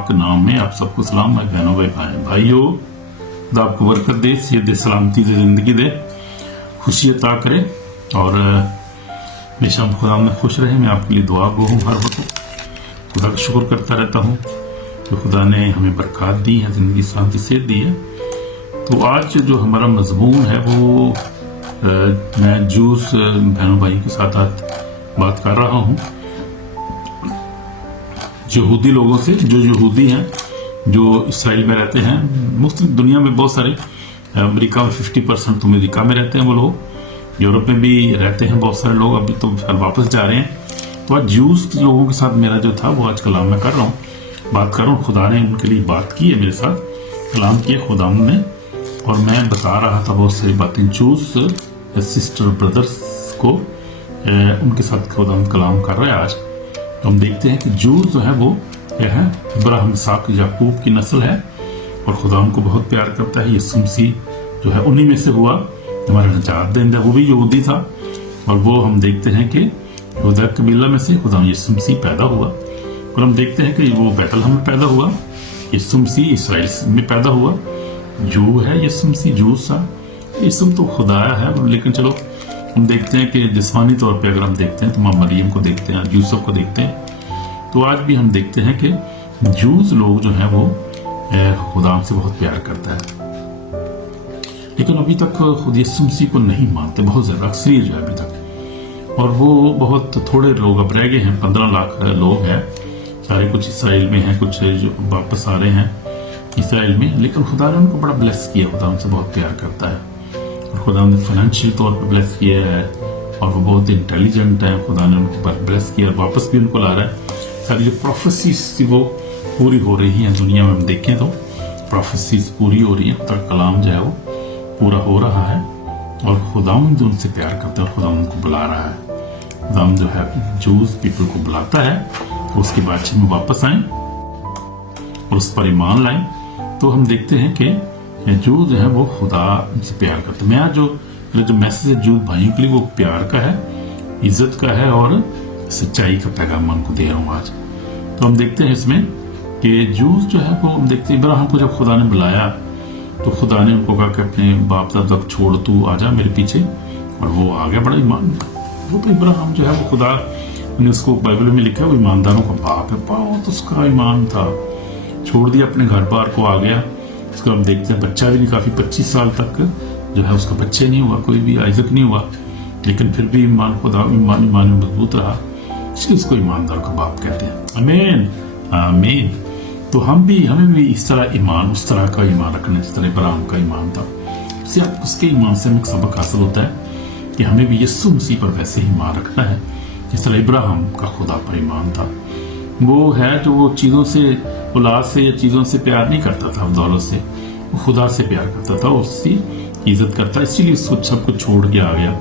पाक के नाम में आप सबको सलाम भाई बहनों भाइयों। खुदा आपको बरकत दे, सेहत दे, सलामती दे, जिंदगी दे, खुशी अता करे और हमेशा हम खुदा में खुश रहे। मैं आपके लिए दुआ गो हूँ, हर वक्त खुदा का शुक्र करता रहता हूँ कि खुदा ने हमें बरकत दी है, जिंदगी सलामती सेहत दी है। तो आज जो हमारा मजमून है वो मैं जूस बहनों भाई के साथ आज बात कर रहा हूँ यहूदी लोगों से, जो यहूदी हैं, जो इसराइल में रहते हैं। मुख्तलिफ दुनिया में बहुत सारे, अमेरिका में 50% तो अमेरिका में रहते हैं वो लोग, यूरोप में भी रहते हैं बहुत सारे लोग, अभी तो फिर वापस जा रहे हैं। तो आज जूस लोगों के साथ मेरा जो था वो आज कलाम में कर रहा हूँ, बात कर रहा हूँ। खुदा ने उनके लिए बात की है, मेरे साथ कलाम किया खुदा ने, और मैं बता रहा था बहुत सारी बातें जूस सिस्टर ब्रदर्स को, उनके साथ खुदा कलाम कर रहा है आज। तो हम देखते हैं कि जूस जो है वो क्या है, इब्राहिम, इसहाक, याकूब की नस्ल है और खुदा उनको बहुत प्यार करता है। यीशु मसीह जो है उन्हीं में से हुआ, हमारा निजात देंदा, वो भी यहूदी था। और वो हम देखते हैं कि यहूदा कबीला में से खुदा यीशु मसीह पैदा हुआ। और हम देखते हैं कि वो बैतलहम में पैदा हुआ, यीशु मसीह इसराइल में पैदा हुआ। जो है यीशु मसीह जूस था, यीशु तो खुदा है। लेकिन चलो हम देखते हैं कि जिस्मानी तौर पे अगर हम देखते हैं तो माँ मरियम को देखते हैं, यूसुफ को देखते हैं। तो आज भी हम देखते हैं कि जूस लोग जो हैं वो खुदा से बहुत प्यार करता है, लेकिन अभी तक खुद यीशु मसीह को नहीं मानते, बहुत ज्यादा अक्सरियत जो है अभी तक। और वो बहुत थोड़े लोग अब रह गए हैं, 15 लाख लोग हैं सारे, कुछ इसराइल में हैं, कुछ जो वापस आ रहे हैं इसराइल में। लेकिन खुदा ने उनको बड़ा ब्लेस किया, खुदा उनसे बहुत प्यार करता है और खुदा ने फाइनेंशियल तौर पर ब्लेस किया है और वो बहुत इंटेलिजेंट है। खुदा ने उनको ब्लेस किया, वापस भी उनको ला रहा है। सारी जो प्रोफेसीज वो पूरी हो रही हैं दुनिया में, हम देखें तो प्रोफेसीज पूरी हो रही हैं, खुदा कलाम जो है वो पूरा हो रहा है और खुदावंद उनसे प्यार करता है और खुदावंद उनको बुला रहा है। खुदावंद जो है जूस पीपल को बुलाता है तो उसके बाद में वापस आए और उस पर ईमान लाए। तो हम देखते हैं कि जो है वो खुदा से प्यार करता है। मैं आज जो मैसेज है जूद भाइयों के लिए वो प्यार का है, इज्जत का है और सच्चाई का पैगाम उनको दे रहा हूँ आज। तो हम देखते हैं इसमें कि जूस जो है वो हम देखते हैं इब्राहिम को जब खुदा ने बुलाया तो खुदा ने उनको कहा कि अपने बाप दादा को छोड़ तू आजा मेरे पीछे, और वो आ गया। बड़ा ईमान, वो तो इब्राहिम जो है वो खुदा ने उसको बाइबल में लिखा है वो ईमानदारों का बाप है। बहुत उसका ईमान था, छोड़ दिया अपने घर बार को, आ गया। उसको हम देखते हैं बच्चा भी नहीं, काफी 25 साल तक जो है उसका बच्चे नहीं हुआ, कोई भी आइजक नहीं हुआ, लेकिन फिर भी ईमान खुदा ईमान में मजबूत रहा, इसलिए उसको ईमानदार का बाप कहते हैं। आमीन आमीन। तो हमें भी इस तरह ईमान, उस तरह का ईमान रखना जिस तरह इब्राहिम का ईमान था। उसके ईमान से हमें सबक हासिल होता है कि हमें भी यीशु मसीह पर वैसे ही ईमान रखना है जिस तरह इब्राहिम का खुदा पर ईमान था। वो है जो वो चीजों से, औलाद से या चीजों से प्यार नहीं करता था, दौलत से, वो खुदा से प्यार करता था, उसकी इज्जत करता, इसीलिए उसको सब कुछ छोड़ के आ गया,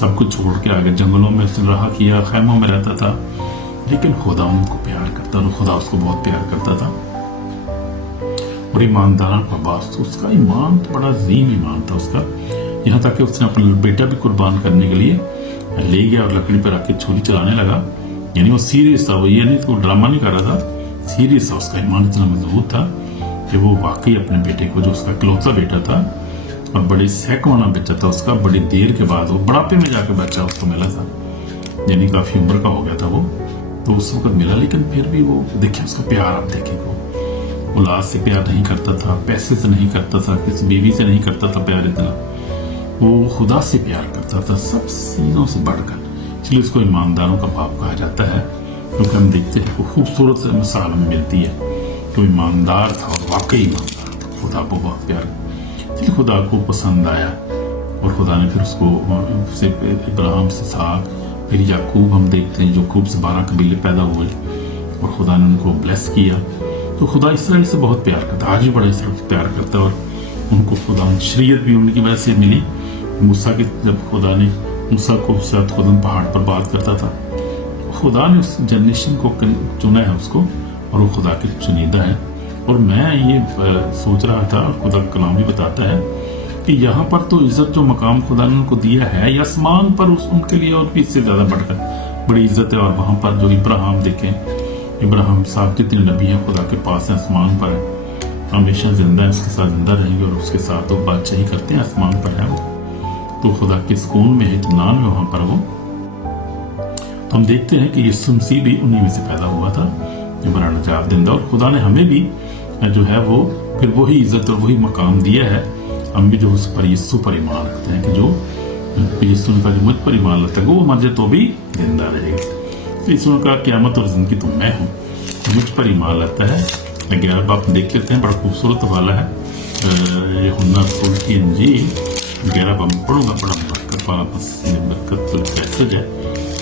सब कुछ छोड़ के आ गया, जंगलों में उसने रहा किया, खैमों में रहता था, लेकिन खुदा उनको प्यार करता था, खुदा उसको बहुत प्यार करता था। और ईमानदार का बात, उसका ईमान तो बड़ा अजीम ईमान था उसका, यहाँ तक कि उसने अपना बेटा भी कुर्बान करने के लिए ले गया और लकड़ी पर आके छुरी चलाने लगा। यानी वो सीरियस था, वो ये नहीं तो ड्रामा नहीं कर रहा था, सीरियस था। उसका ईमान इतना मजबूत था कि वो वाकई अपने बेटे को, जो उसका इकलौता बेटा था और बड़ी सैकवाना बच्चा था उसका, बड़ी देर के बाद वो बुढ़ापे में जाकर बच्चा उसको मिला था, यानी काफी उम्र का हो गया था वो, तो उस वक्त मिला। लेकिन फिर भी वो देखिए उसका प्यार, आप देखें वो औलाद से प्यार नहीं करता था, पैसे से नहीं करता था, किसी बीवी से नहीं करता था प्यार इतना, वो खुदा से प्यार करता था सब चीजों से बढ़कर, इसलिए उसको ईमानदारों का बाप कहा जाता है। क्योंकि हम देखते हैं खूबसूरत मिसाल में मिलती है कि ईमानदार था और वाकई ईमानदार था, खुदा को बहुत प्यार, इसलिए खुदा को पसंद आया और खुदा ने फिर उसको इब्राहिम से इसहाक, फिर याकूब, हम देखते हैं याकूब से 12 कबीले पैदा हुए और खुदा ने उनको ब्लेस किया। तो खुदा इसराइल से बहुत प्यार करता, आज भी बड़ा इसराइल से प्यार करता है। और उनको खुदा शरीयत भी उनकी वजह से मिली। मूसा की जब खुदा ने मूसा को साथ खुदा पहाड़ पर बात करता था, खुदा ने उस जनरेशन को चुना है उसको, और वो खुदा की चुनीदा है। और मैं ये सोच रहा था, और खुदा का कलाम भी बताता है कि यहाँ पर तो इज्जत जो मकाम खुदा ने उनको दिया है, या आसमान पर उनके लिए और भी इससे ज्यादा बढ़कर बड़ी इज्जत है। और वहां पर जो इब्राहिम देखें इब्राहिम साहब जितने नबी हैं खुदा के पास हैं, आसमान पर हैं, हमेशा जिंदा है, उसके साथ जिंदा रहेंगे और उसके साथ वो बादशाही करते हैं, आसमान पर है वो, तो खुदा के सुकून में इत्मीनान में वहां पर वो। तो हम देखते हैं कि यीशु मसीह भी उन्हीं में से पैदा हुआ था जो बड़ा नजात देंदा, और खुदा ने हमें भी जो है वो फिर वही इज्जत और वही मकाम दिया है। हम भी जो उस पर यीशु पर ईमान रखते हैं कि जो यीशु ने कहा जो मुझ पर ईमान रखता है वो मर जाए तो भी जिंदा रहेगा। तो यीशु ने कहा क़यामत और जिंदगी तो मैं हूँ, मुझ पर ईमान रखता है। 11 बाप देख लेते हैं, बड़ा खूबसूरत वाला है यूहन्ना रसूल की इंजील 11 बाप में पढ़ूंगा, बड़ा बरकत वाला बरकत मैसेज है।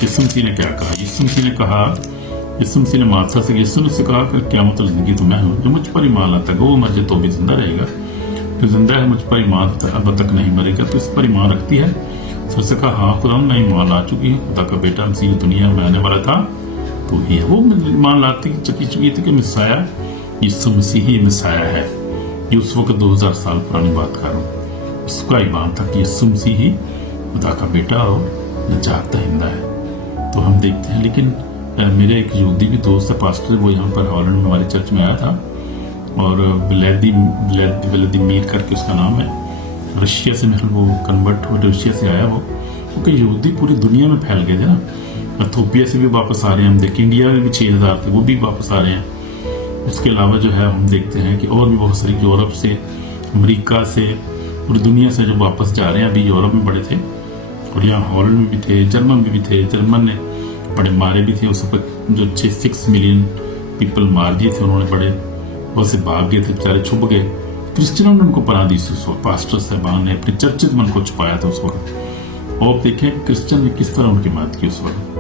यीशु मसीह ने क्या कहा? यीशु मसीह ने कहा, यीशु मसीह ने मार्था से यीशु ने कहा कि क़यामत और जिंदगी तो मैं हूँ, जो मुझ पर ईमान लाता है वो मर जाए तो भी जिंदा रहेगा, जो जिंदा है मुझ पर ईमान अब तक नहीं मरेगा, तो इस पर ईमान रखती है। तो उसने कहा हाँ खुदा मैं ईमान ला चुकी हूँ, खुदा का बेटा मसीह दुनिया में आने वाला था तो ही है। वो ईमान लाती चुकी थी कि मिसाया यीशु मसीह ही मिसाया है। ये उस वक्त 2000 साल पुरानी बात कर रहा हूँ, उसका ईमान था कि यीशु मसीह ही खुदा का बेटा और नजात दहिंदा है। तो हम देखते हैं, लेकिन मेरे एक यहूदी भी दोस्त है पास्टर, वो यहाँ पर हॉलैंड में हमारे चर्च में आया था, और व्लादिमीर करके उसका नाम है, रशिया से मतलब वो कन्वर्ट हो, रशिया से आया वो, क्योंकि यहूदी पूरी दुनिया में फैल गए थे ना। इथोपिया से भी वापस आ रहे हैं हम देखते, इंडिया में भी 6000 थे वो भी वापस आ रहे हैं। उसके अलावा जो है हम देखते हैं कि और भी बहुत सारी यूरोप से, अमेरिका से, पूरी दुनिया से जो वापस जा रहे हैं। अभी यूरोप में बड़े थे और यहाँ हॉलैंड में भी थे, जर्मन में भी थे, जर्मन ने बड़े मारे भी थे, उस वक्त जो 6 मिलियन पीपल मार दिए थे उन्होंने, बड़े बहुत से भाग गए थे बेचारे, छुप गए। क्रिश्चियनों ने उनको पना दी उस वक्त, पास्टर साहबान ने अपने चर्चित मन को छुपाया था उस वक्त। और देखें क्रिश्चियन ने किस तरह उनकी मदद की उस वक्त।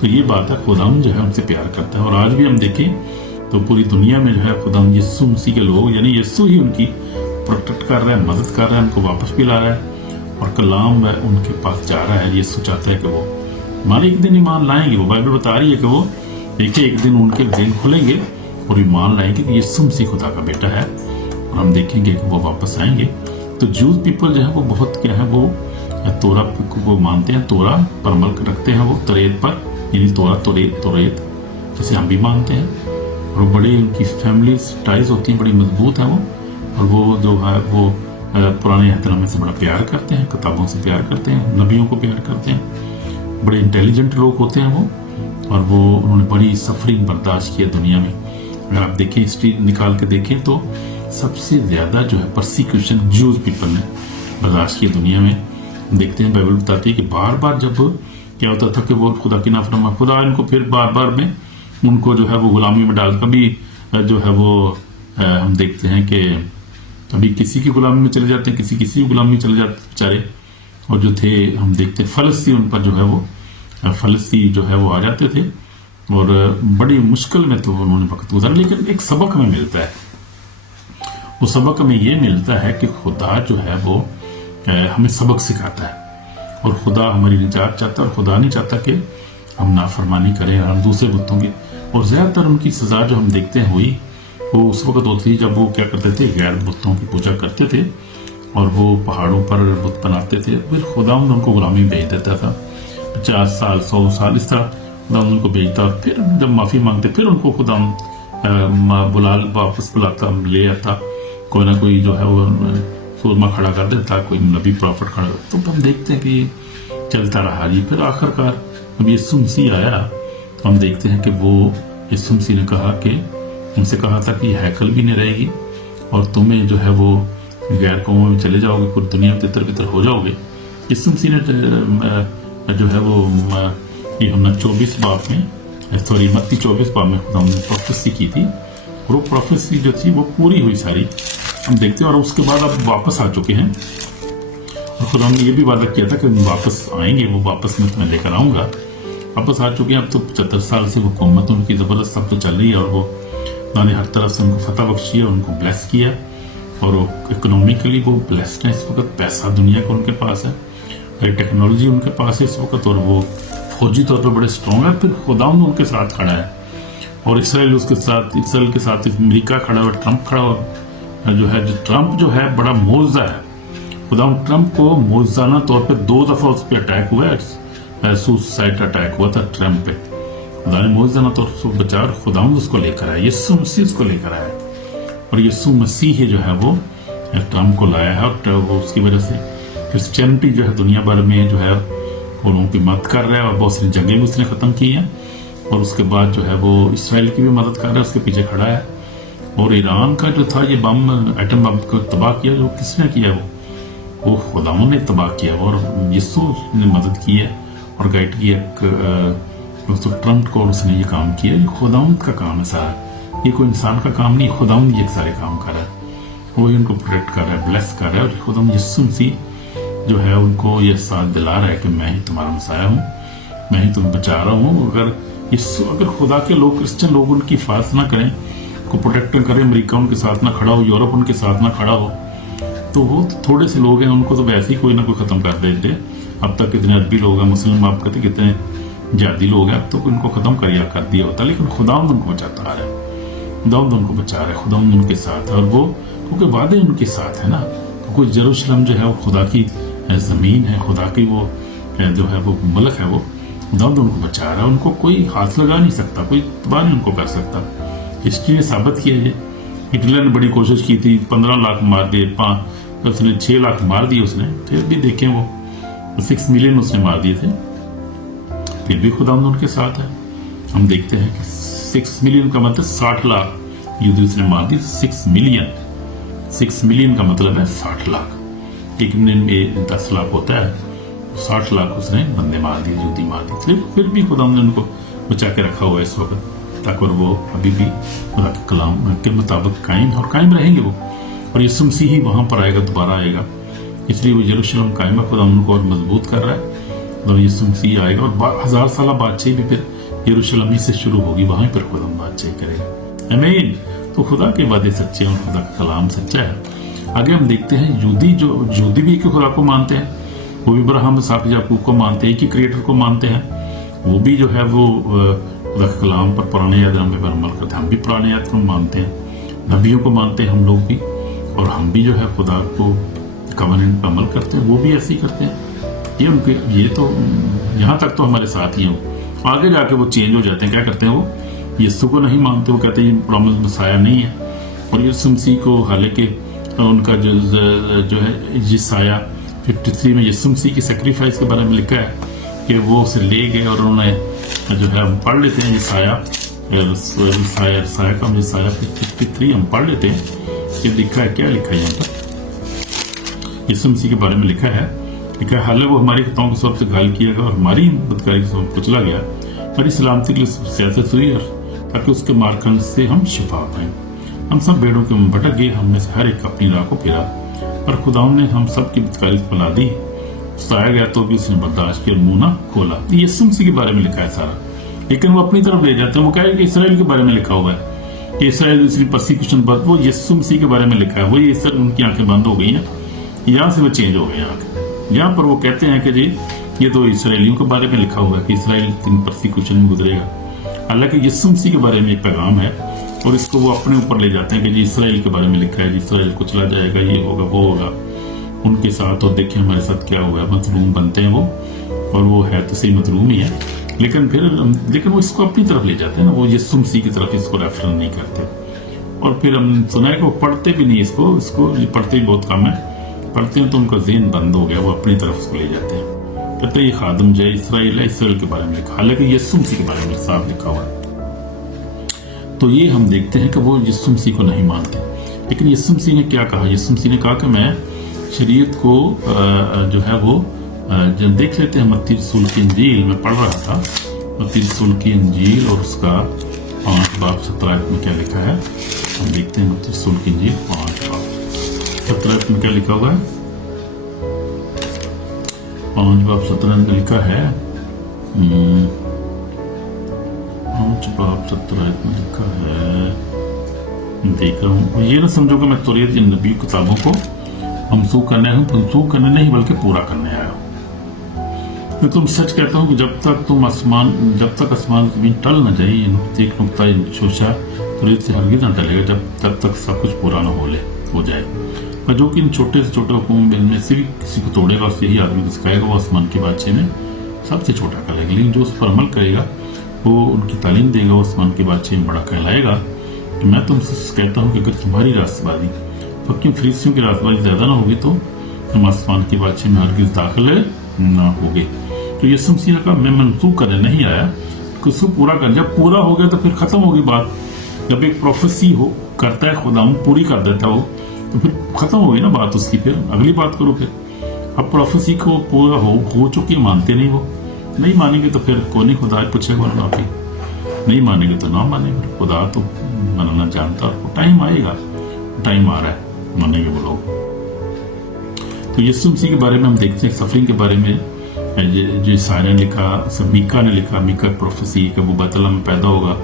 तो ये बात है, खुदाम जो है उनसे प्यार करता है। और आज भी हम देखें तो पूरी दुनिया में जो है खुदाम यीशु मसीह के लोग, यानी यीशु ही उनकी प्रोटेक्ट कर रहा है, मदद कर रहा है, उनको वापस भी ला रहा है और कलाम उनके पास जा रहा है। यीशु चाहता है कि वो हमारे एक दिन ईमान लाएंगे। वो बाइबल बता रही है कि वो देखिए एक दिन उनके दिल खुलेंगे और ईमान लाएंगे कि यीशु मसीह खुदा का बेटा है, और हम देखेंगे कि वो वापस आएंगे। तो जूस पीपल जो है वो बहुत क्या है, वो तोरा को मानते हैं, तोरा पर अमल रखते हैं, वो तोरेत पर, यानी तोरा तोरेत जिसे हम भी मानते हैं। और बड़ी उनकी फैमिली टाइज होती हैं, बड़ी मजबूत है वो, और वो जो है वो पुराने एहतराम से बड़ा प्यार करते हैं, किताबों से प्यार करते हैं, नबियों को प्यार करते हैं, बड़े इंटेलिजेंट लोग होते हैं वो, और वो उन्होंने बड़ी सफरिंग बर्दाश्त की है दुनिया में। अगर आप देखें हिस्ट्री निकाल के देखें तो सबसे ज्यादा जो है परसिक्यूशन जूस पीपल ने बर्दाश्त की दुनिया में। देखते हैं बाइबल बताती है कि बार बार जब क्या होता था कि वो खुदा की नाफरमानी, खुदा इनको फिर बार बार में उनको जो है वो गुलामी में डाल, कभी जो है वो हम देखते हैं कि कभी किसी की गुलामी में चले जाते हैं, किसी की गुलामी में चले जाते बेचारे। और जो थे हम देखते हैं फलस्ती, उन पर जो है वो फलस्ती जो है वो आ जाते थे और बड़ी मुश्किल में तो उन्होंने वक्त गुजारा। लेकिन एक सबक हमें मिलता है, वो सबक हमें ये मिलता है कि खुदा जो है वो हमें सबक सिखाता है, और खुदा हमारी निजात चाहता है, और खुदा नहीं चाहता कि हम नाफरमानी करें हम दूसरे बुतों की। और ज्यादातर उनकी सजा जो हम देखते हैं हुई वो उस वक्त होती थी जब वो क्या करते थे, गैर बुतों की पूजा करते थे और वो पहाड़ों पर बुत बनाते थे। फिर खुदा उनको गुलामी भेज देता था, 50 साल 100 साल इस तरह खुदा उनको भेजता, और फिर जब माफी मांगते फिर उनको खुदा वापस बुलाता, ले आता, कोई ना कोई जो है वो सूरमा खड़ा कर देता, कोई नबी प्रॉफिट खड़ा। तो हम देखते हैं कि चलता रहा जी। फिर आखिरकार जब यीशु मसीह आया तो हम देखते हैं कि वो यीशु मसीह ने कहा कि उनसे कहा था कि हैकल भी नहीं रहेगी और तुम्हें जो है वो गैर कौमों में चले जाओगे, पूरी दुनिया में तितर बितर हो जाओगे। यीशु मसीह ने जो है वो यूहन्ना 24 बाब में, सॉरी मत्ती 24 बाब में खुदा ने प्रोफेसी की थी, और वो प्रोफेसी जो थी वो पूरी हुई सारी हम देखते हैं। और उसके बाद अब वापस आ चुके हैं, और खुदा ने ये भी वादा किया था कि वापस आएंगे, वो वापस मैं तुम्हें लेकर आऊंगा। वापस आ चुके हैं। अब तो 75 साल से हुकूमत उनकी जबरदस्त सब तो चल रही है, और वो खुदा ने हर तरफ से उनको फतह बख्शी है, उनको ब्लेस किया, और इकोनॉमिकली वो ब्लेस्ड है इस वक्त। पैसा दुनिया का उनके पास है, टेक्नोलॉजी उनके पास है इस वक्त, और वो फौजी तौर पर बड़े स्ट्रॉन्ग है। फिर खुदा उनके साथ खड़ा है, और इसराइल उसके साथ, इसराइल के साथ अमेरिका खड़ा है, ट्रंप खड़ा, और जो है ट्रंप जो है बड़ा मोजा है। खुदा ट्रंप को मोजाना तौर पे 2 दफा उस पर अटैक हुआ है, सुसाइड अटैक हुआ था ट्रंप पे, खुदा ने मौजूदा ना तो उसको बचा और खुदावंद उसको लेकर आया, यीशु मसीह उसको लेकर आया और यीशु मसीह ही जो है वो ट्रम्प को लाया है और वो उसकी वजह से क्रिश्चियनिटी जो है दुनिया भर में जो है वो लोगों की मदद कर रहा है और बहुत सारी जंगें भी उसने ख़त्म की हैं और उसके बाद जो है वो इसराइल की भी मदद कर रहा है, उसके पीछे खड़ा है। और ईरान का जो था ये बम, एटम बम को तबाह किया, जो किसने किया वो खुदावंद ने तबाह किया और यीशु ने मदद की है और गाइड की तो ट्रम्प को उसने ये काम किया। ये खुदावंद का काम है सारा, ये कोई इंसान का काम नहीं, खुदावंद ये सारे काम कर रहा है, वही उनको प्रोटेक्ट कर रहा है, ब्लेस कर रहा है। और खुदावंद यीशु मसीह जो है उनको ये साथ दिला रहा है कि मैं ही तुम्हारा मसाया हूँ, मैं ही तुम्हें बचा रहा हूँ। अगर खुदा के लोग, क्रिश्चियन लोग उनकी हिफाजत ना करें, को प्रोटेक्ट करें, अमेरिका उनके साथ ना खड़ा हो, यूरोप उनके साथ ना खड़ा हो, तो वो थोड़े से लोग हैं, उनको तो वैसे ही कोई ना कोई खत्म कर देते। अब तक कितने अरबी लोग हैं, मुस्लिम आप कहते कितने जिहादी लोग हैं, अब तो इनको खत्म कर दिया होता, लेकिन खुदावंद उनको बचाता आ रहा है, खुदावंद उनको बचा रहा है, खुदावंद उनके साथ है। और वो क्योंकि वादे उनके साथ है ना, क्योंकि यरूशलेम जो है वो खुदा की जमीन है, खुदा की वो जो है वो मुल्क है, वो खुदावंद उनको बचा रहा है, उनको कोई हाथ लगा नहीं सकता, कोई तबाह नहीं उनको कर सकता। हिस्ट्री ने साबित किया है। हिटलर ने बड़ी कोशिश की थी, 15 लाख मार दिए, उसने 6 लाख मार दिए उसने, फिर भी देखें वो 6 मिलियन उसने मार दिए थे, फिर भी खुदावंद उनके साथ है। हम देखते हैं कि 6 मिलियन का मतलब 60 लाख यहूदी उसने मार दी। 6 मिलियन का मतलब है 60 लाख, एक दिन में 10 लाख होता है, 60 लाख उसने बंदे मार दिए, यहूदी मार दिए। फिर भी खुदावंद ने उनको बचा के रखा हुआ है इस वक्त, ताकि वो अभी भी खुदा के कलाम के मुताबिक कायम रहेंगे वो। और यीशु मसीह ही वहां पर आएगा, दोबारा आएगा, इसलिए वो यरूशलेम कायम है, खुदा उनको और मजबूत कर रहा है। और यीशु मसीह आएगा और 1000 साल बादशाही भी फिर यरूशलेम ही से शुरू होगी, वहीं पर खुदा बादशाही करेगा। आमीन। तो खुदा के वादे सच्चे और खुदा का कलाम सच्चा है। आगे हम देखते हैं यहूदी भी एक खुदा को मानते हैं, वो भी इब्राहिम, इसहाक, याकूब को मानते हैं, एक ही क्रिएटर को मानते हैं। वो भी जो है वो खुदा के कलाम पर पुराने यादनामे पर अमल करते हैं। हम भी पुराने याद को मानते हैं, नबियों को मानते हैं हम लोग भी, और हम भी जो है खुदा को कवनेंट पर अमल करते हैं, वो भी ऐसे ही करते हैं। ये तो यहाँ तक तो हमारे साथ ही हैं। आगे जाके वो चेंज हो जाते हैं, क्या करते हैं वो यीशु को नहीं मानते, वो कहते हैं प्रॉमिस मसाया नहीं है। और यीशु मसीह को, हालांकि उनका जो है यसाया 53 में यीशु मसीह की सेक्रीफाइस के बारे में लिखा है कि वो उसे ले गए और उन्होंने जो है हम पढ़ लेते हैं यसाया का 53 हम पढ़ लेते हैं कि लिखा है, क्या लिखा है यहाँ पर यीशु मसीह के बारे में लिखा है हालांकि वो हमारी खताओं को सबसे घायल किया गया और हमारी बदकारी को कुचला गया, हमारी सलामती के लिए सियासत हुई और ताकि उसके मारकंड से हम शिफा पाएं। हम सब भेड़ों के मुंह भटक गए, हमने से हर एक अपनी राह को फिरा, पर खुदावंद ने हम सब की बदकारी फैला दी। सताया गया तो भी उसने बर्दाश्त किया और मुंह ना खोला। यीशु मसीह के बारे में लिखा है सारा, लेकिन वो अपनी तरफ ले जाते हैं। वो कह रहे कि इसराइल के बारे में लिखा हुआ है कि इसराइल दूसरी परसिक्यूशन, वो यीशु मसीह के बारे में लिखा है। वही इसराइल, उनकी आंखें बंद हो गई हैं, यहाँ से वो चेंज हो गए। यहाँ पर वो कहते हैं कि जी ये तो इसराइलियों के बारे में लिखा हुआ है कि इसराइल तीन परसिक्यूशन में गुजरेगा। हालांकि यीशु मसीह के बारे में एक पैगाम है और इसको वो अपने ऊपर ले जाते हैं कि जी इसराइल के बारे में लिखा है, जी इसराइल कुचला जाएगा, ये होगा वो होगा उनके साथ। और देखिए हमारे साथ क्या हुआ, मजलूम बनते हैं वो, और वो है तो सही मजलूम ही है, लेकिन वो इसको अपनी तरफ ले जाते हैं ना, वो यीशु मसीह की तरफ इसको रेफर नहीं करते। और फिर हम सुना है कि वो पढ़ते भी नहीं इसको पढ़ते भी बहुत कम है, पढ़ते हैं तो उनका ज़हन बंद हो गया, वो अपनी तरफ उसको ले जाते हैं, कहते हैं ये खादम जय इसराइल है, इसराइल के बारे में लिखा, हालांकि यीशु मसीह के बारे में साफ लिखा हुआ है। तो ये हम देखते हैं कि वो यीशु मसीह को नहीं मानते। लेकिन यीशु मसीह ने क्या कहा, यीशु मसीह ने कहा कि मैं शरीयत को जो है वो जब देख लेते हैं मत्ती रसूल की इंजील में पढ़ रहा था, मत्ती रसूल की इंजील और उसका 5 बाब 17 में क्या लिखा है, हम देखते हैं मत्ती रसूल की इंजील 5 बाब 17 में क्या लिखा हुआ है। 5 बाब 17 में लिखा है, 5 बाब 17 में लिखा है, देख रहा हूँ, ये ना समझो कि मैं तौरात या नबी किताबों को मनसूख करने नहीं बल्कि पूरा करने आया हूँ। मैं तुम सच कहता हूँ कि जब तक आसमान जमीन टल न जाए, एक नुक्ता शोशा तौरात से हरगिज़ न टलेगा, तब तक सब कुछ पूरा न हो जाए। पर जो कि इन छोटे से छोटे हुक्म में से भी किसी को तोड़ेगा, उससे यही आदमी को सिखाएगा, वो आसमान के बादशाह में सबसे छोटा करेगा। लेकिन जो उस पर अमल करेगा وہ ان کی تعلیم دے گا، آسمان کے بادشاہ میں بڑا کہلائے گا کہ میں تم سے کہتا ہوں کہ اگر تمہاری راستبازی پکی فریسیوں کی راستبازی زیادہ نہ ہوگی تو تم آسمان کے بادشاہ میں ہرگز داخل نہ ہوگے۔ تو یسوع مسیح نے کہا میں منسوخ کرنے نہیں آیا، اس کو پورا کر، جب پورا ہو گیا تو پھر ختم ہوگی بات۔ جب ایک پروفیسی ہو کرتا ہے خدا پوری کر دیتا ہو تو پھر ختم ہوگی نا بات اس کی، پھر اگلی بات کرو۔ پھر اب پروفیسی کو پورا ہو چکی، مانتے نہیں، وہ نہیں مانیں گے تو پھر کون نہیں خدا پوچھے گا نا، نہیں مانیں گے تو نہ مانیں گے، خدا تو منانا جانتا، اور ٹائم آئے گا، ٹائم آ رہا ہے مانیں گے وہ لوگ۔ تو یسوع مسیح کے بارے میں ہم دیکھتے ہیں سفرنگ کے بارے میں جو عیسائی نے لکھا، میکا نے لکھا، میکا پروفیسی کہ وہ بیت الحم میں پیدا ہوگا۔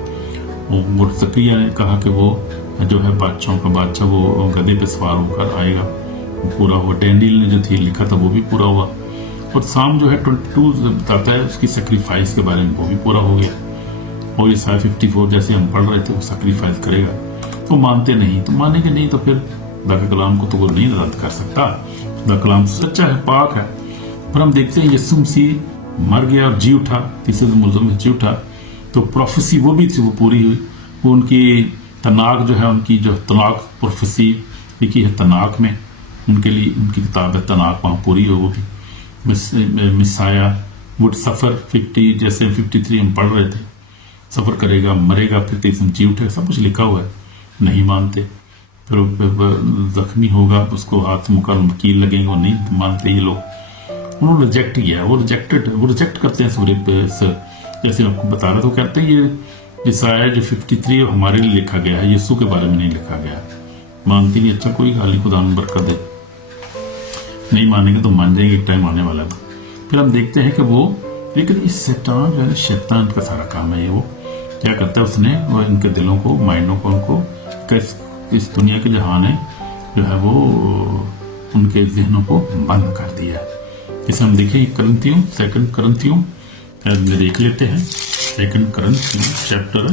وہ زکریا نے کہا کہ وہ جو ہے بادشاہوں کا بادشاہ وہ گدھے پہ سوار ہو کر آئے گا، وہ پورا ہوا۔ ڈینیل نے جو تھی لکھا تھا وہ بھی پورا ہوا، اور سام جو ہے 22 بتاتا ہے اس کی سیکریفائس کے بارے میں، وہ بھی پورا ہو گیا۔ اور عیسائی 54 جیسے ہم پڑھ رہے تھے وہ سیکریفائس کرے گا، تو مانتے نہیں، تو مانیں گے نہیں تو پھر خدا کے کلام کو تو وہ نہیں رد کر سکتا۔ خدا کلام سچا ہے، پاک ہے۔ پر ہم دیکھتے ہیں یسوع مسیح مر گیا اور جی اٹھا، تیسرے ملزم میں جی اٹھا، تو پروفیسی وہ بھی تھی، وہ پوری ہوئی۔ وہ ان کی تناک جو ہے، ان کی جو تناک پروفیسی لکھی ہے تناک میں، ان کے لیے ان کی کتاب ہے تناک، وہاں پوری ہو۔ وہ بھی مسایا وڈ سفر 50 جیسے 53 ہم پڑھ رہے تھے، سفر کرے گا، مرے گا، پھر تیسرے جی اٹھے گا، سب کچھ لکھا ہوا ہے، نہیں مانتے۔ پھر زخمی ہوگا، اس کو ہاتھ منہ کر کیل لگیں گے، وہ نہیں مانتے یہ لوگ، انہوں نے ریجیکٹ کیا، وہ ریجیکٹ کرتے ہیں سورے پہ۔ جیسے آپ کو بتا رہا تھا، وہ کہتے ہیں یہ عیسایا جو 53 ہمارے لیے لکھا گیا ہے، یسوع کے بارے میں نہیں لکھا گیا، مانتی نہیں۔ اچھا کوئی خالی خدا میں برکت دے، نہیں مانیں گے تو مان جائیں گے، ایک ٹائم آنے والا ہے۔ پھر ہم دیکھتے ہیں کہ وہ، لیکن اس شیطان جو ہے شیطان کا سارا کام ہے، وہ کیا کرتا ہے، اس نے وہ ان کے دلوں کو، مائنڈوں کو، ان کو اس دنیا کے جہان ہے جو ہے وہ ان کے ذہنوں کو بند کر دیا۔ اسے ہم دیکھیں کرنتھیوں، سیکنڈ کرنتھیوں دیکھ لیتے ہیں، سیکنڈ کرنتھیوں چیپٹر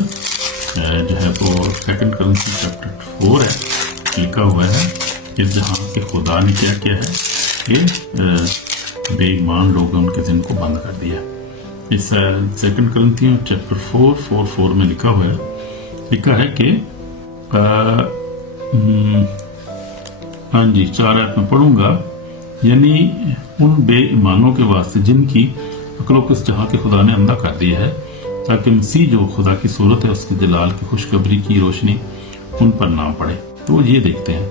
جو ہے وہ سیکنڈ کرنتھیوں چیپٹر 4 ہے، لکھا ہوا ہے کہ جہاں کے خدا نے کیا کیا ہے کہ بے ایمان لوگ ان کے ذہن کو بند کر دیا۔ اس سیکنڈ کرنتھیوں چیپٹر 4 میں لکھا ہوا ہے، لکھا ہے کہ ہاں جی 4 آیت میں پڑھوں گا، یعنی ان بے ایمانوں کے واسطے جن کی عقلوں کو اس جہاں کے خدا نے اندھا کر دیا ہے، تاکہ مسیح جو خدا کی صورت ہے اس کے جلال کی خوشخبری کی روشنی ان پر نہ پڑے۔ تو یہ دیکھتے ہیں،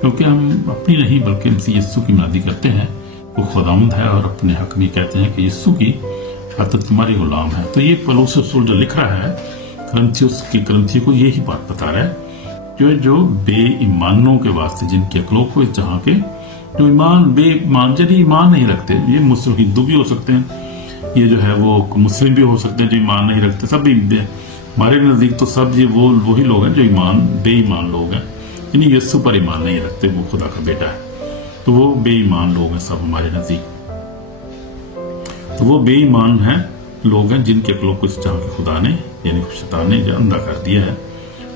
کیونکہ ہم اپنی نہیں بلکہ مسیح یسوع کی منادی کرتے ہیں، وہ خداوند ہے، اور اپنے حق میں کہتے ہیں کہ یسوع کی خاطر تمہاری غلام ہے۔ تو یہ پولس رسول جو لکھ رہا ہے کرنتھیوں کو یہی بات بتا رہا ہے، جو بے ایمانوں کے واسطے جن کی عقلوں کو اس جہاں کے جو بے ایمان جنہیں ایمان نہیں رکھتے، یہ مسلم ہندو بھی ہو سکتے ہیں، یہ جو ہے وہ مسلم بھی ہو سکتے ہیں جو ایمان نہیں رکھتے، سب ہمارے نزدیک تو سب یہ وہی لوگ ہیں جو بے ایمان لوگ ہیں، یعنی یسوع پر ایمان نہیں رکھتے، وہ خدا کا بیٹا ہے، تو وہ بے ایمان لوگ ہیں سب ہمارے نزدیک۔ تو وہ بے ایمان ہیں لوگ ہیں جن کے عقلوں کو اس جہاں کے خدا نے یعنی شیطان نے اندھا کر دیا ہے،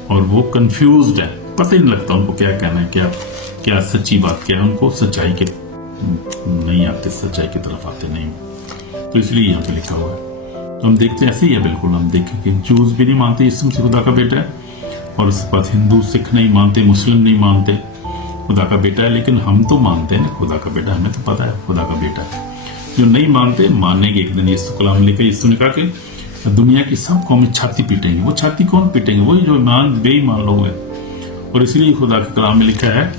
اور وہ کنفیوزڈ ہے، پتہ ہی نہیں لگتا ان کو کیا کہنا ہے، کیا سچی بات کیا ہے، ان کو سچائی کے نہیں آتے، سچائی کی طرف آتے نہیں، تو اس لیے یہاں پہ لکھا ہوا ہے۔ تو ہم دیکھتے ہیں ایسے ہی ہے بالکل، ہم دیکھیں کہ جوز بھی نہیں مانتے یسوع مسیح خدا کا بیٹا ہے، اور اس کے بعد ہندو سکھ نہیں مانتے، مسلم نہیں مانتے خدا کا بیٹا ہے، لیکن ہم تو مانتے ہیں نا خدا کا بیٹا، ہمیں تو پتا ہے خدا کا بیٹا ہے۔ جو نہیں مانتے ماننے گے ایک دن، یسوع کلام لکھا، یسوع نے کہا کہ دنیا کی سب قومیں چھاتی پیٹیں گے، وہ چھاتی کون پیٹیں گے؟ وہی جو بے ایمان لوگ ہیں، اور اس لیے خدا کے کلام میں لکھا ہے،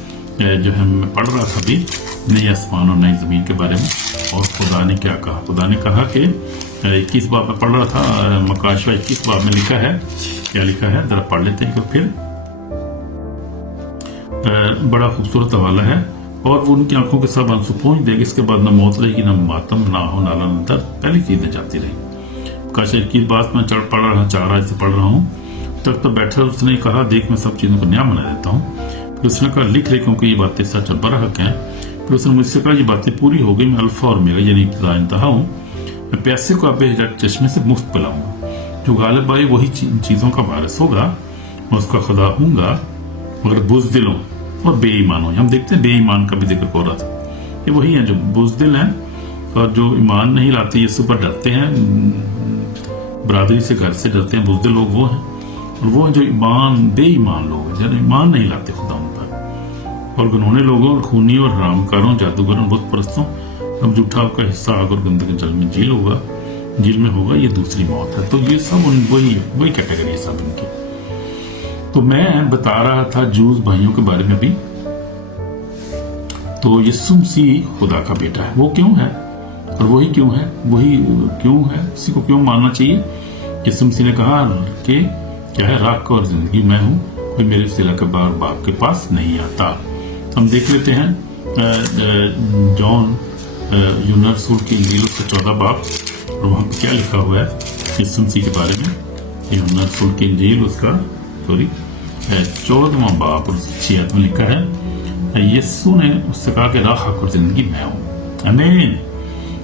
جو ہے میں پڑھ رہا تھا ابھی، نئی آسمان اور نئی زمین کے بارے میں، اور خدا نے کیا کہا، خدا نے کہا کہ 21 باب میں پڑھ رہا تھا، مکاشوہ 21 باب میں لکھا ہے، کیا لکھا ہے ذرا پڑھ لیتے ہیں پھر، بڑا خوبصورت حوالہ ہے، اور وہ ان کی آنکھوں کے سب آنسو پہنچ دے گی، اس کے بعد نہ موت رہے گی، نہ ماتم، نہ ہو، نہ درد، پہلی چیزیں جاتی رہی۔ مکاشوہ 21 بات میں پڑھ رہا 4 آیت سے پڑھ رہا ہوں، تب تو بیٹھا اس نے کہا، دیکھ میں سب چیزوں کو نیا بنا دیتا ہوں۔ پھر اس نے کہا، لکھ لے کیونکہ یہ باتیں سچ اور برحق ہیں۔ پھر اس نے مجھ سے کہا، یہ باتیں پوری ہو گئی، میں الفا اور اومیگا یعنی ابتدا انتہا ہوں، میں پیاسے کو آب حیات چشمے سے مفت پلاؤں گا، جو غالب آئے وہی چیزوں کا وارث ہوگا، میں اس کا خدا ہوں گا، مگر بزدل ہوں اور بے ایمان ہوں۔ ہم دیکھتے ہیں بے ایمان کا بھی ذکر ہو رہا تھا، یہ وہی ہیں جو بزدل ہیں اور جو ایمان نہیں لاتے، یسوع پر ڈرتے ہیں، برادری سے گھر سے ڈرتے ہیں بزدل لوگ وہ ہیں، اور وہ ہیں جو بے ایمان لوگ ہیں، جنہیں ایمان نہیں لاتے خدا ان پر، اور گنونے لوگوں اور خونی اور حرام کاروں، جادوگروں، بت پرستوں، اب جھوٹا کا حصہ آگ اور گندگی جل میں جیل میں ہوگا، یہ دوسری موت ہے۔ تو یہ سب وہی کیٹیگری ہے سب ان کی۔ تو میں بتا رہا تھا جوز بھائیوں کے بارے میں بھی، تو یسوع مسیح خدا کا بیٹا ہے، وہ کیوں ہے اور وہی کیوں ہے، اسی کو کیوں ماننا چاہیے؟ یسوع مسیح نے کہا کہ کیا ہے، راہ اور زندگی میں ہوں، کوئی میرے سلا کے باپ کے پاس نہیں آتا۔ ہم دیکھ لیتے ہیں جون یوننا رسول کی انجیل اس کا 14 باب، اور وہاں پہ کیا لکھا ہوا ہے یسوع مسیح کے بارے میں۔ یوننا رسول کی انجیل اس کا 14واں باب اور 6 آیت میں لکھا ہے، یسوع نے اس سے کہا کہ راہ حق اور زندگی میں ہوں، آمین،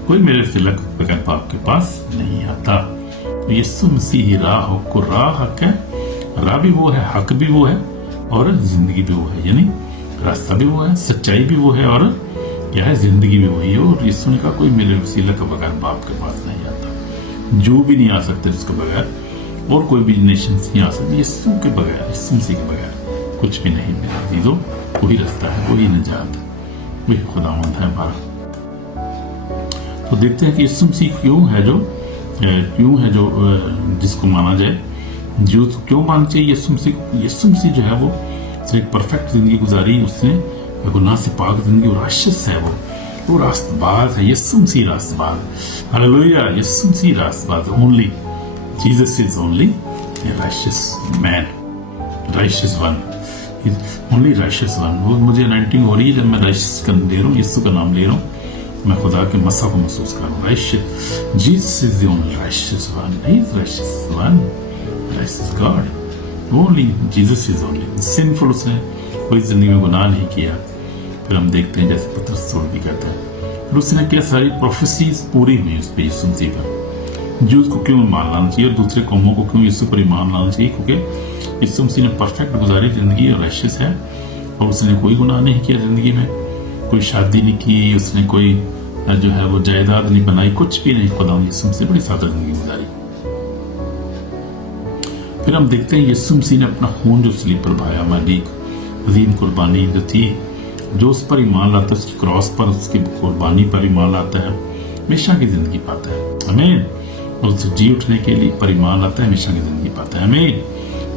کوئی میرے سے بغیر باپ کے پاس نہیں آتا۔ تو یسوع مسیح ہی راہ حق ہے، راہ بھی وہ ہے، حق بھی وہ ہے، اور زندگی بھی وہ ہے، یعنی راستہ بھی وہ ہے، سچائی بھی وہ ہے، اور کیا ہے، زندگی بھی وہی ہے۔ اور یسوع نے کہا کوئی میرے وسیلہ کے بغیر باپ کے پاس نہیں آتا، جو بھی نہیں آ سکتے اس کے بغیر، اور کوئی بھی نیشنز نہیں آ سکتے یسوع کے بغیر، یسوع مسیح کے بغیر کچھ بھی نہیں میرے عزیزو۔ وہی راستہ ہے، وہی نجات، وہی خداوند ہے ہمارا۔ تو دیکھتے ہیں کہ یسوع مسیح کیوں ہے جو جس کو مانا جائے، جو کیوں ماننا چاہیے یسوع مسیح کو؟ یسوع مسیح جو ہے وہ ایک پرفیکٹ زندگی گزاری، اس نے گناہ سے پاک زندگی، اور راشس ہے، وہ راست باز ہے، یسوع مسیح راست باز، ہاللویا، یسوع مسیح راست باز، only Jesus is only righteous man, righteous one, only righteous one. وہ مجھے انائٹنگ ہو رہی ہے جب میں رائشس کا لے رہا ہوں، یسوع کا نام لے رہا ہوں، میں خدا کے مسا کو محسوس کر رہا ہوں۔ Righteous, Jesus is the only righteous one, he is righteous one, righteous God, only Jesus is only sinful, اس نے کوئی زندگی میں گناہ نہیں کیا۔ پھر ہم دیکھتے ہیں جیسے پترس رسول بھی کہتا ہے، پھر اس نے کیا ساری پروفیسیز پوری ہوئی اس پہ یسوع مسیح پر۔ جوز کو کیوں ایمان لانا چاہیے اور دوسرے قوموں کو کیوں یسوع پر ایمان لانا چاہیے؟ کیونکہ یسوع مسیح نے پرفیکٹ گزاری زندگی، اور رائشس ہے، اور اس نے کوئی گناہ نہیں کیا زندگی میں، کوئی شادی نہیں کی، اس نے کوئی جو ہے وہ جائیداد نہیں بنائی، کچھ بھی نہیں، خدا نے یسوع مسیح بڑی سادہ زندگی گزاری۔ پھر ہم دیکھتے ہیں یسوع مسیح نے اپنا خون جو صلیب پر بہایا، ہماری عظیم قربانی جو تھی، جو اس پر ایمان لاتا ہے، اس کی کراس پر، اس کی قربانی پر ایمان لاتا ہے، ہمیشہ کی زندگی پاتا ہے، آمین۔ اور اس سے جی اٹھنے کے لیے پر ایمان لاتا ہے، ہمیشہ کی زندگی پاتا ہے، آمین۔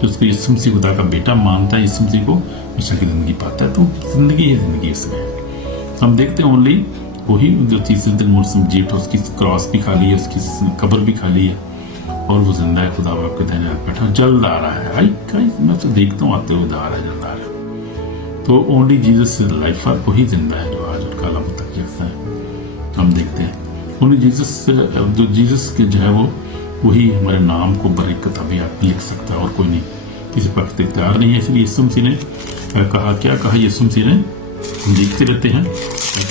جو اس کو یسوع مسیح خدا کا بیٹا مانتا ہے، یسوع مسیح کو ہمیشہ کی زندگی پاتا ہے، تو زندگی ہی زندگی اس میں ہے۔ ہم دیکھتے ہیں اونلی وہی جو تیسرے دن مرسم جی اٹھا، اس کی کراس بھی کھا لی ہے، اس کی قبر بھی کھا لی ہے، اور وہ زندہ ہے، خدا باپ کے دائیں ہاتھ بیٹھا، جلد آ رہا ہے، میں تو دیکھتا ہوں آتے ہوئے آ رہا ہے، جلد آ رہا ہے۔ تو اونلی جیزس از لائف، وہی زندہ ہے جو آج اور کل ہم تک جیسا ہے۔ ہم دیکھتے ہیں اونلی جیزس کے جو ہے وہ وہی ہمارے نام کو برکت ابھی آپ لکھ سکتا ہے، اور کوئی نہیں، کسی وقت اختیار نہیں ہے۔ اس لیے یسوع مسیح نے کہا، کیا کہا یسوع مسیح نے؟ ہم دیکھتے رہتے ہیں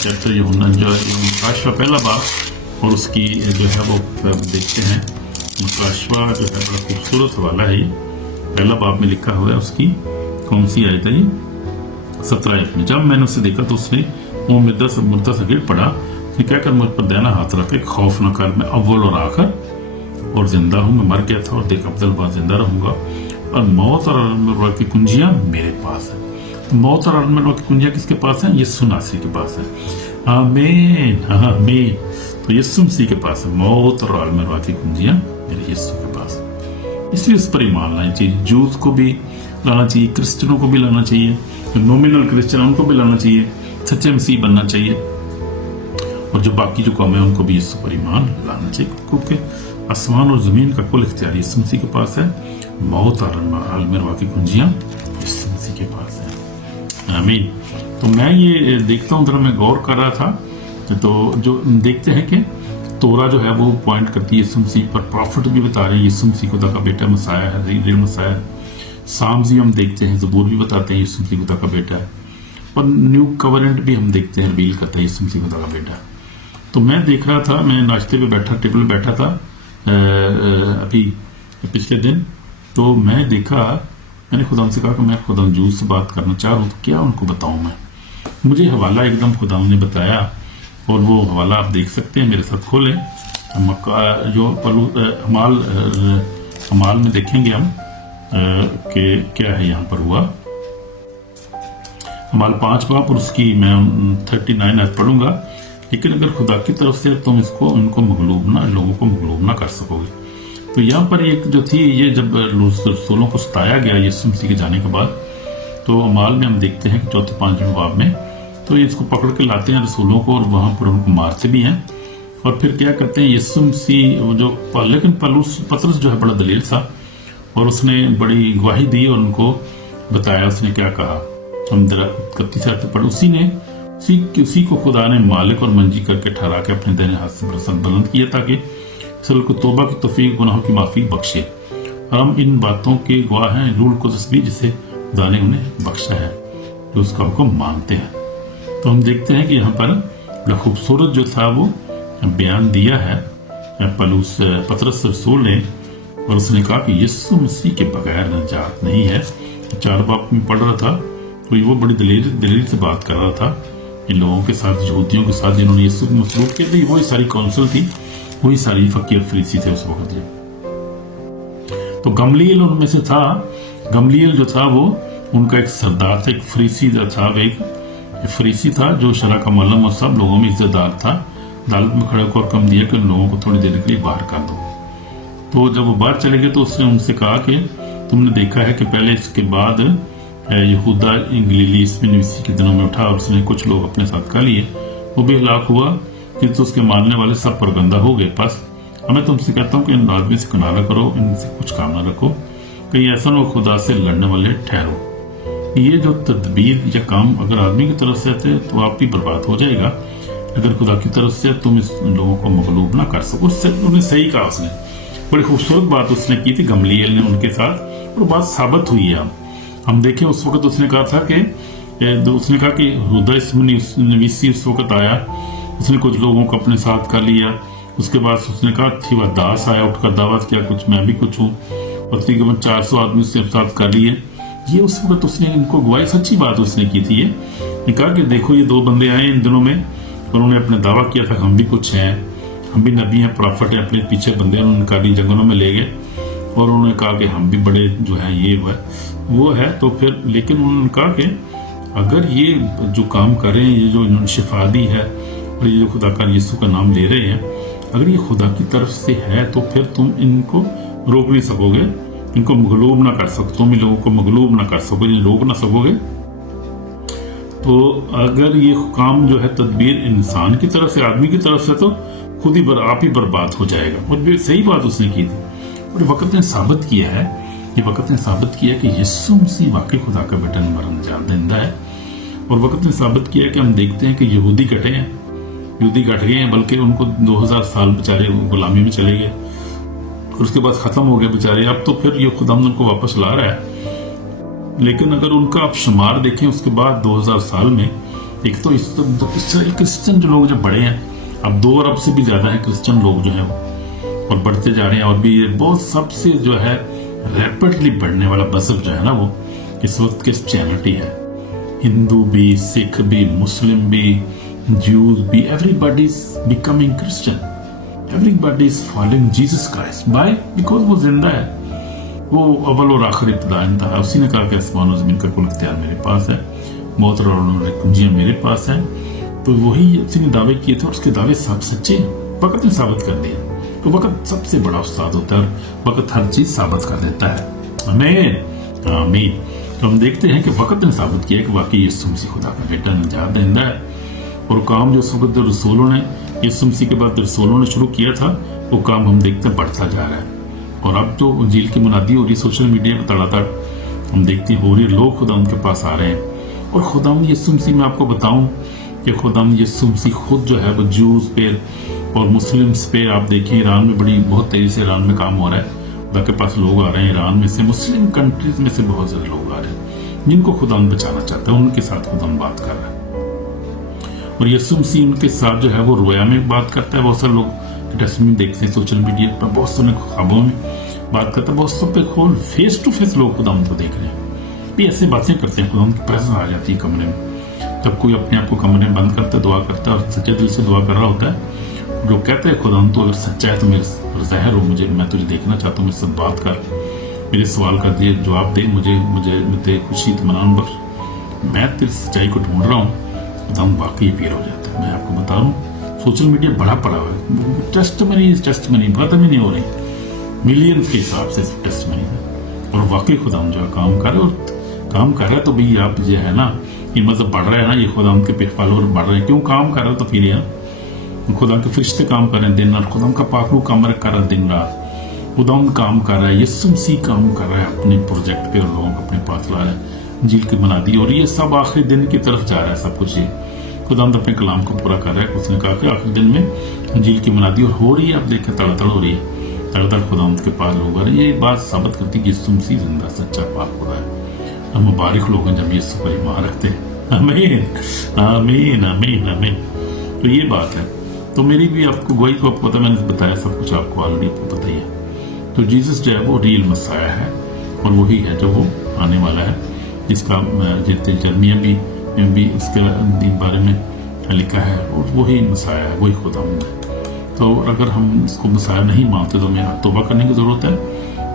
چیپٹر یوحنا جو مکاشفہ پہلا باب، اور اس کی جو ہے وہ دیکھتے ہیں، مکاشفہ جو ہے بڑا خوبصورت حوالہ ہے، پہلا باب میں لکھا ہوا ہے، اس کی کون سی آیت ہے؟ 17 آیت میں، جب میں نے اسے دیکھا تو اس نے منہ میں مردہ سے گر پڑا، اس نے کہہ کر مجھ پر دہنا ہاتھ رکھے، خوف نہ کر، میں اول اور آخر اور زندہ ہوں، میں مر گیا تھا اور دیکھ ابدل بعد زندہ رہوں گا، اور موت اور عالم الارواح کی کنجیاں میرے پاس ہیں۔ تو موت اور عالم الارواح کی کنجیاں کس کے پاس ہیں؟ یسوع ناصری کے پاس ہیں، آمین، آمین۔ تو یسوع مسیح کے پاس ہے موت اور عالم الارواح کی کنجیاں میرے یسوع کے پاس ہیں، اس لیے اس پر ایمان لانا چاہیے۔ جوز کو بھی لانا چاہیے، کرسچنوں کو بھی لانا چاہیے، نومینل کرسچن ان کو بھی لانا چاہیے، سچے مسیح بننا چاہیے، اور جو باقی جو قوم ہے ان کو بھی یسوع پر ایمان لانا چاہیے، کیونکہ آسمان اور زمین کا کل اختیار یسوع مسیح کے پاس ہے، موت اور عالم الارواح کی کنجیاں یسوع مسیح کے پاس ہے، آمین۔ تو میں یہ دیکھتا ہوں، ذرا میں غور کر رہا تھا، تو جو دیکھتے ہیں کہ تورا جو ہے وہ پوائنٹ کرتی ہے یسوع مسیح پر، پروفٹ بھی بتا رہے ہیں یسوع مسیح خدا کا بیٹا مسیح ہے، ریل مسیح ہے، سامز بھی ہم دیکھتے ہیں، زبور بھی بتاتے ہیں یسوع مسیح خدا کا بیٹا ہے، اور نیو کورنٹ بھی ہم دیکھتے ہیں، ریویل کرتا ہے یسوع مسیح خدا کا بیٹا ہے۔ تو میں دیکھ رہا تھا، میں ناشتے پہ بیٹھا، ٹیبل پہ بیٹھا تھا ابھی پچھلے دن، تو میں دیکھا، میں نے خدا سے کہا کہ میں خدا جوز سے بات کرنا چاہ رہا ہوں، تو کیا ان کو بتاؤں میں؟ مجھے حوالہ ایک دم خدا نے بتایا، اور وہ حوالہ آپ دیکھ سکتے ہیں، میرے ساتھ کھولیں، جو ہمال میں دیکھیں گے ہم کہ کیا ہے یہاں پر ہوا. ہمال 5 باب اور اس کی میں 39 آیت پڑھوں گا. لیکن اگر خدا کی طرف سے تم لوگوں کو مغلوب نہ کر سکو گے. تو یہاں پر ایک جو تھی، یہ جب رسولوں کو ستایا گیا یسوع مسیح کے جانے کے بعد، تو امال میں ہم دیکھتے ہیں کہ 4-5 باب میں تو یہ اس کو پکڑ کے لاتے ہیں رسولوں کو، اور وہاں پر ان کو مارتے بھی ہیں. اور پھر کیا کرتے ہیں یسوع مسیح لیکن پطرس جو ہے بڑا دلیل تھا، اور اس نے بڑی گواہی دی اور ان کو بتایا اس نے کیا کہا. ہم 31 آیت پڑھ، اسی کو خدا نے مالک اور منجی کر کے ٹھہرا کے اپنے دائیں ہاتھ سے بلند کیا تاکہ اصل کو توبہ کی توفیق، گناہوں کی معافی بخشے. ہم ان باتوں کے گواہ ہیں، روح القدس بھی جسے خدا نے انہیں بخشا ہے جو اس کا حکم مانتے ہیں. تو ہم دیکھتے ہیں کہ یہاں پر بڑا خوبصورت جو تھا وہ بیان دیا ہے پطرس رسول نے، اور اس نے کہا کہ یسوع مسیح کے بغیر نجات نہیں ہے. 4 باب میں پڑھ رہا تھا تو وہ بڑی دلیل سے بات کر رہا تھا ان لوگوں کے ساتھ، یہودیوں کے ساتھ جنہوں نے یسوع کو مصلوب کیا تھا. وہی ساری کونسل تھی، وہی ساری فقیر فریسی تھے اس وقت. تو گملیل ان میں سے تھا. گملیل جو تھا وہ ان کا ایک سردار تھا، ایک فریسی جو تھا، وہ ایک فریسی تھا جو شرع کا معلم اور سب لوگوں میں عزت دار تھا. عدالت میں کھڑے کو حکم دیا کہ ان لوگوں کو تھوڑی دیر کے لیے باہر کر دو. تو جب وہ باہر چلے گئے تو اس نے ان سے کہا کہ تم نے دیکھا ہے کہ پہلے اس کے بعد یہودا گلیلی اس میں نویسی کے دنوں میں اٹھا اور اس نے کچھ لوگ اپنے ساتھ کر لیے، وہ بھی ہلاک ہوا کہ تو اس کے ماننے والے سب پرگندہ ہو گئے. پس میں تم سے کہتا ہوں کہ ان آدمی سے گناہ نہ کرو، ان سے کچھ کام نہ رکھو، کہیں ایسا نہ ہو خدا سے لڑنے والے ٹھہرو. یہ جو تدبیر یا کام اگر آدمی کی طرف سے آتے تو آپ بھی برباد ہو جائے گا. اگر خدا کی طرف سے تم اس لوگوں کو مغلوب نہ کر سکو. انہوں نے صحیح کہا، اس نے بڑی خوبصورت بات اس نے کی تھی گملیل نے ان کے ساتھ، اور بات ثابت ہوئی ہے. ہم دیکھیں اس وقت اس نے کہا تھا کہ یہودا نویسی اس وقت آیا، اس نے کچھ لوگوں کو اپنے ساتھ کر لیا. اس کے بعد اس نے کہا داس آیا، اٹھ کر دعوت کیا کچھ میں بھی کچھ ہوں، اور تقریباً 400 آدمی اس سے ساتھ کر لیے. یہ اس وقت اس نے ان کو گواہی، سچی بات اس نے کی تھی. یہ کہا کہ دیکھو یہ 2 بندے آئے ان دنوں میں، اور انہوں نے اپنے دعویٰ کیا تھا کہ ہم بھی کچھ ہیں، ہم بھی نبی ہیں، پرافٹ ہیں. اپنے پیچھے بندے انہوں نے نکالی، جنگلوں میں لے گئے، اور انہوں نے کہا کہ ہم بھی بڑے جو ہیں یہ وہ ہے. تو پھر لیکن انہوں نے کہا کہ اگر یہ جو کام کریں، یہ جو انہوں نے شفا دی ہے اور یہ جو خدا کا یسوع کا نام لے رہے ہیں، اگر یہ خدا کی طرف سے ہے تو پھر تم ان کو روک نہیں سکو گے، ان کو مغلوب نہ کر سکو، تم ان لوگوں کو مغلوب نہ کر سکو گے، روک نہ سکو گے. تو اگر یہ کام جو ہے تدبیر انسان کی طرف سے، آدمی کی طرف سے، تو خود ہی آپ ہی برباد ہو جائے گا. اور صحیح بات اس نے کی تھی. اور وقت نے ثابت کیا ہے، یہ وقت نے ثابت کیا کہ یسوع مسیح واقعی خدا کا بیٹا نجات دہندہ ہے. اور وقت نے ثابت کیا کہ ہم دیکھتے ہیں کہ یہودی گٹ گئے ہیں، بلکہ ان کو 2000 سال بیچارے غلامی میں چلے گئے، اور اس کے بعد ختم ہو گئے بیچارے. اب تو پھر یہ خدا ان کو واپس لا رہا ہے. لیکن اگر ان کا آپ شمار دیکھیں اس کے بعد 2000 سال میں، ایک تو اسرائیل کرسچن جو لوگ جو بڑے ہیں، اب 2 ارب سے بھی زیادہ ہیں کرسچن لوگ جو ہیں وہ، اور بڑھتے جا رہے ہیں. اور بھی یہ بہت سب سے جو ہے ریپڈلی بڑھنے والا مذہب جو ہے نا وہ اس وقت کرسچینٹی ہے. ہندو بھی، سکھ بھی، مسلم بھی، جیوز بھی، every body is becoming Christian. Every body is following Jesus Christ because وہ زندہ ہے، وہ اول اور آخر ابتدا انتہا. اسی نے کہا کہ آسمان و زمین کا کل اختیار میرے پاس ہے، موت اور کنجیاں میرے پاس ہیں. تو وہی اسی نے دعوے کیے تھے، اور اس کے دعوے سب سچے ہیں. وقت نے ثابت کر دیا. تو وقت سب سے بڑا استاد ہوتا ہے، اور وقت ہر چیز ثابت کر دیتا ہے. آمین. تو ہم دیکھتے ہیں کہ وقت نے ثابت کیا کہ واقعی یسوع مسیح خدا کا بیٹا نجات دہندہ ہے. اور کام جو اس وقت رسولوں نے، یسوع مسیح کے بعد رسولوں نے شروع کیا تھا، وہ کام ہم دیکھتے ہیں بڑھتا جا رہا ہے. اور اب جو انجیل کی منادی ہو رہی ہے سوشل میڈیا پر تڑا تڑ ہم دیکھتے ہیں ہو رہی ہے، لوگ خدا ان کے پاس آ رہے ہیں. اور خدا یسوع مسیح میں آپ کو بتاؤں کہ خدا یسوع مسیح خود جو ہے وہ جوز پہ اور مسلمس پہ، آپ دیکھیں ایران میں بہت تیزی سے ایران میں کام ہو رہا ہے. خدا کے پاس لوگ آ رہے ہیں ایران میں سے، مسلم کنٹریز میں سے بہت زیادہ لوگ آ رہے ہیں جن کو خدا بچانا چاہتا ہے، ان کے ساتھ خدا بات کر رہا ہے. اور یسوع مسیح ان کے ساتھ جو ہے وہ رویا میں بات کرتا ہے. بہت سارے لوگ ٹیسٹمنی دیکھتے ہیں سوشل میڈیا پر، بہت سارے خوابوں میں بات کرتا ہے، بہت سب پہ کھول فیس ٹو فیس لوگ خدا کو دیکھ رہے ہیں، بھی ایسے باتیں کرتے ہیں. خدا کی پریزنس آ جاتی ہے کمرے میں. جب کوئی اپنے آپ کو کمرے میں بند کرتا ہے، دعا کرتا ہے اور سچے دل سے دعا کر رہا ہوتا ہے، जो कहते हैं खुदा तो अगर सच्चा है तो मेरे पर ज़ाहिर हो, मुझे, मैं तुझे देखना चाहता हूँ, मेरे से बात कर, मेरे सवाल का दे जवाब दे, मुझे खुशी इत्मीनान बख्श, मैं तेरी सच्चाई को ढूंढ रहा हूँ। खुदा वाकई अपीयर हो जाता है। मैं आपको बता रहा हूँ, सोशल मीडिया बड़ा पड़ा हुआ है, टेस्ट मनी खत्म ही नहीं हो रही, मिलियंस के हिसाब से टेस्ट मनी है, और वाकई खुदा जो है काम कर रहे, और काम कर रहा है तो भाई आप जो है ना, ये मतलब बढ़ रहा है ना, ये खुदा के फॉलोअर बढ़ रहे हैं, क्यों काम कर रहे हो तो फिर यहाँ खुदा के फरिश्ते काम कर रहे हैं दिन रात, खुदा का पाक रूह काम कर रहा है दिन रात, खुदा काम कर रहा है, यीशु मसीह काम कर रहा है अपने प्रोजेक्ट पे, और लोगों को अपने पास ला रहा है, इंजील की बना दी, और ये सब आखिरी दिन की तरफ जा रहा है सब कुछ। ये खुदा अपने कलाम को पूरा कर रहा है। उसने कहा कि आखिरी दिन में इंजील की बना दी, और हो रही है, आप देखें तड़तड़ हो रही है, तड़तड़ खुदा के पास लोग आ रहे हैं। ये बात साबित करती है कि यीशु मसीह जिंदा सच्चा पाक खुदा है। हम मुबारक लोग हैं जब यीशु पर ईमान रखते हैं। आमीन आमीन आमीन आमीन। तो ये बात है। तो मेरी भी आपको गवाही को आपको पता, मैंने बताया सब कुछ आपको ऑलरेडी आपको पता ही है। तो जीसस जो है वो रियल मसाया है, और वही है जो वो आने वाला है, जिसका जर्मिया भी उसके बारे में लिखा है, और वही मसाया है, वही खुदा है। तो अगर हम इसको मसाया नहीं मानते तो हमें तौबा करने की जरूरत है,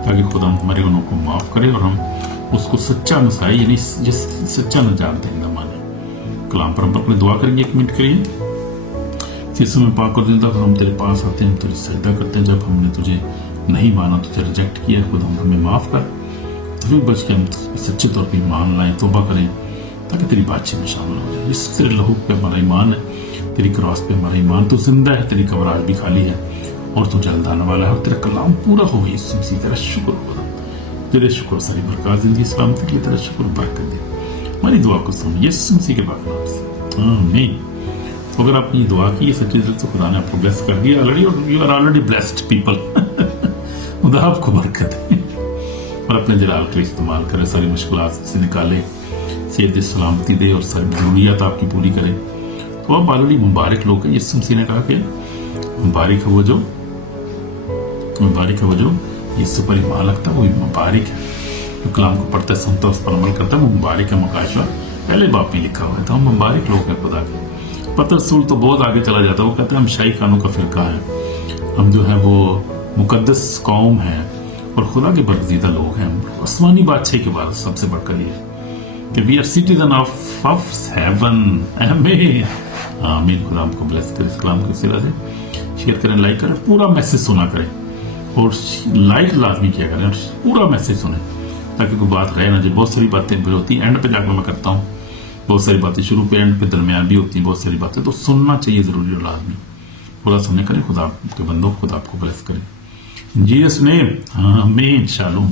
ताकि खुदा हमारे गुनाहों को माफ करे, और हम उसको सच्चा मसाया यानी जिस सच्चा नजात देंगे माने। कलाम पर हम अपने दुआ करेंगे, 1 मिनट करिए। यीशु में पाक और जिंदा हम तेरे पास आते हैं, हम तेरी सजदा करते हैं। जब हमने तुझे नहीं माना, तुझे रिजेक्ट किया, खुदा हमें माफ कर, तभी बच के हम सच्चे तौर पर ईमान लाएं, तौबा करें, ताकि तेरी बातचीत में शामिल हो जाए। इस तेरे लहू पे हमारा ईमान है, तेरी क्रॉस पे हमारा ईमान। तू जिंदा है, तेरी कब्र आज भी खाली है, और तू जल्द आने वाला है, और तेरा कलाम पूरा हो गई। इसी तेरा शुक्र खुदा, तेरे शुक्र, सारी बरकत, जिंदगी सलामती के लिए तेरा शुक्र, बरकत दे। हमारी दुआ को सुन यीशु मसीह के पाक नाम से, आमीन। तो अगर आपने ये दुआ की सच्ची दिल से, खुदा ने आपको ब्लेस कर दिया ऑलरेडी, और you are already blessed people. खुदा आपको बरकत दे, और अपने जलाल का इस्तेमाल करे, सारी मुश्किलात से निकाले, सेहत सलामती दे, और सारी जरूरियात आपकी पूरी करे। तो आप ऑलरेडी मुबारक लोग हैं। यीशु मसीह ने कहा कि मुबारक है वो जो यीशु पर ईमान रखता है, वो मुबारक है। जो कलाम को पढ़ता है, सुनता है, उस पर अमल करता है, वो मुबारक है। मुकाशवा पहले बाप में लिखा हुआ है। तो हम मुबारक लोग हैं खुदा के। पतर रसूल तो बहुत आगे चला जाता है, वो कहते हैं हम शाही खानों का फिरका है, हम जो है वो मुकद्दस कौम है, और खुदा के बरगजीदा लोग हैं, आसमानी बादशाह के बाद सबसे बढ़कर ये कि we are citizen of heaven. आमीन आमीन। खुदा हमको ब्लेस करे। इस कलाम को सिरा से शेयर करें, लाइक करें, पूरा मैसेज सुना करें, और लाइक लाजमी किया करें, और पूरा मैसेज सुने, ताकि कोई बात रहे ना। जो बहुत सारी बातें होती हैं एंड पे जाकर मैं करता हूँ, बहुत सारी बातें शुरू पे, एंड पे, दरमियान भी होती हैं, बहुत सारी बातें तो सुनना चाहिए जरूरी और लाजमी। पूरा सुनने करें। खुदा के बंदों, खुदा आपको ब्लेस करे। जीसस नेम, आमीन। शालोम।